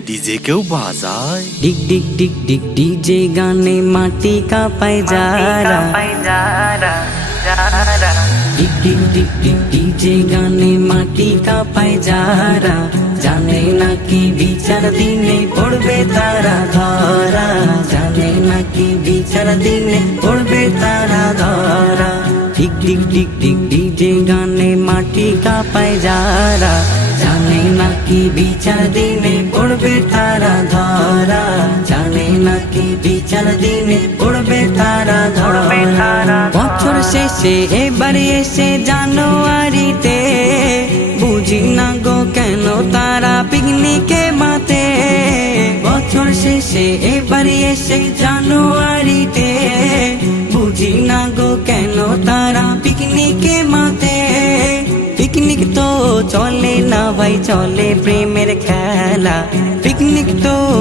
DJ কেউ বাজায় ডিগ ডিগ ডিগ ডিগ DJ গানে মাটি কাঁপায় যারা ডিগ ডিগ ডিগ ডিগ ডিজে গানে মাটি কাঁপায় যারা জানে নাকি বিচার দিনে পড়বে তারা ধরা জানে নাকি বিচার দিনে পড়বে তারা ধরা ডিগ ডিগ ডিগ ডিগ ডিজে গানে মাটি কাঁপায় যারা জানে নাকি বিচার দিনে পড়বে তারা ধরা জানে নাকি বিচার দিনে পড়বে তারা ধরা বছর শেষে এবারে এসে জানুয়ারিতে বুঝি না গো কেন তারা পিকনিকে মাতে বছর শেষে এবারে এসে জানুয়ারিতে বুঝি না গো কেন তারা পিকনিকে মাতে পিকনিক তো চলে না ভাই চলে প্রেমের খেলা। পিকনিক তো